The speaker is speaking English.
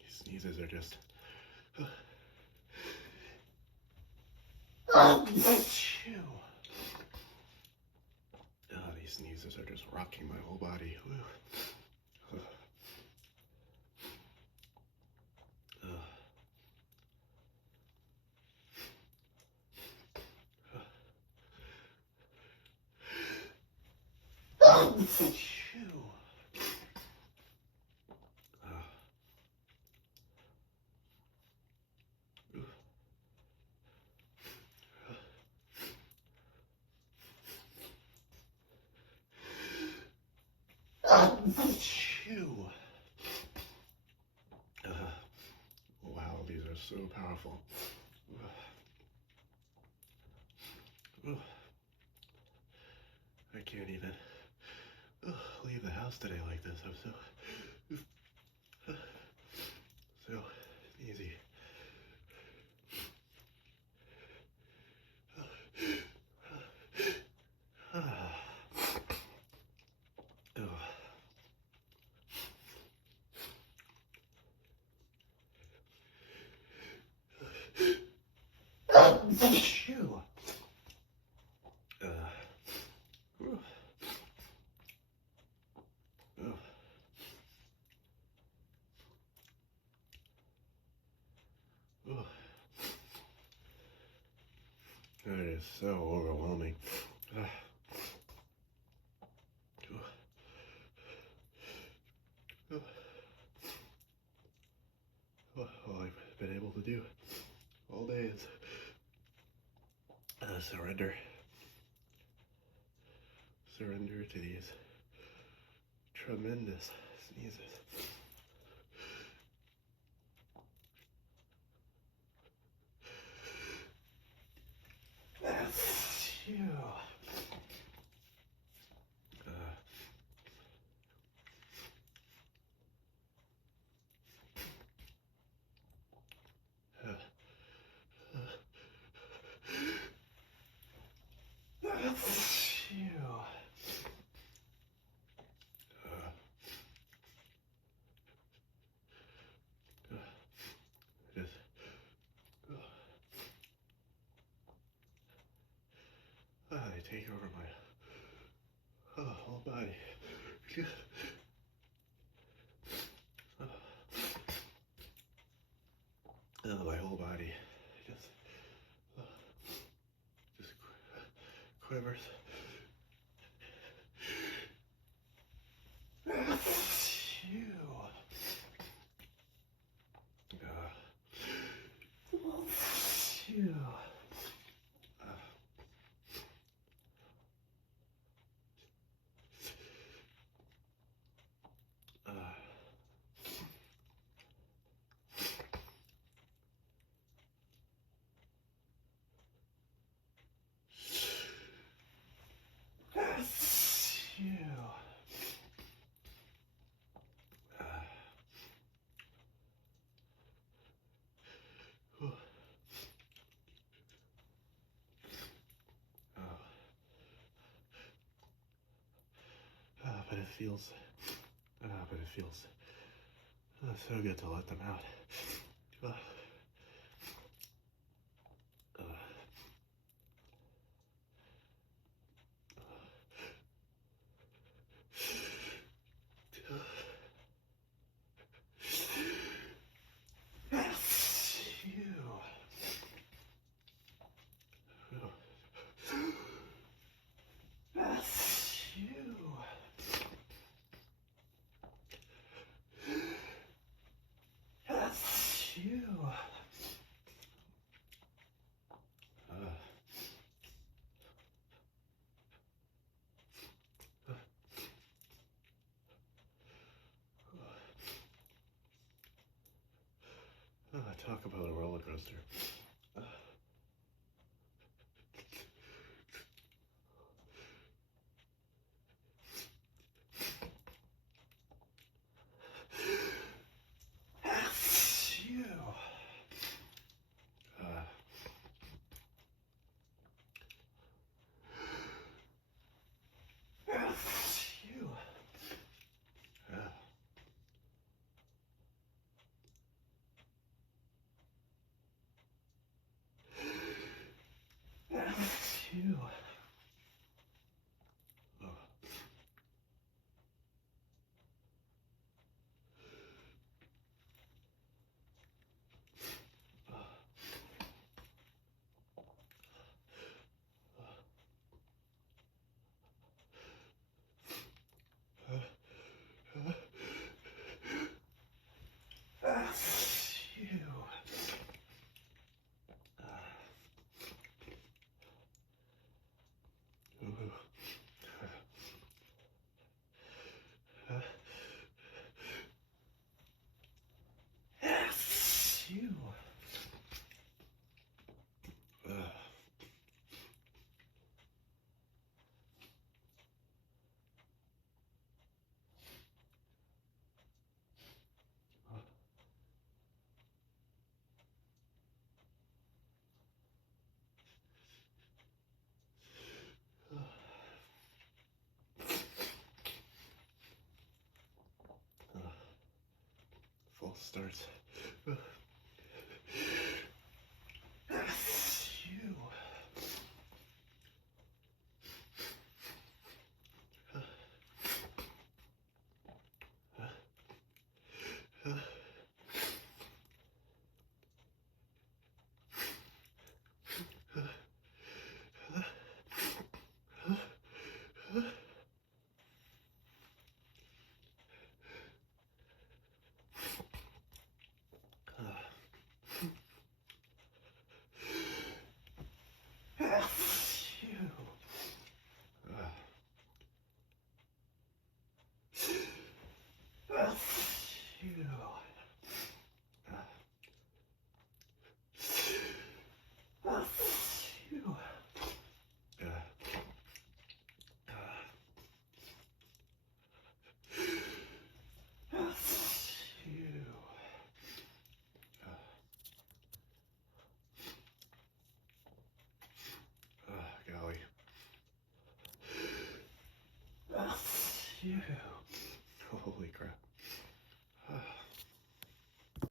These sneezes are just. These sneezes are just rocking my whole body. Wow, these are so powerful. I can't even leave the house today like this. I'm so easy. That is so overwhelming. All I've been able to do all day is surrender to these tremendous sneezes. They take over my whole body. My whole body just quivers. But it feels so good to let them out. talk about a roller coaster. Phew. Phew. Phew. Phew. False starts. Phew. Phew. Phew. Phew. Phew. Golly. Phew. Holy crap.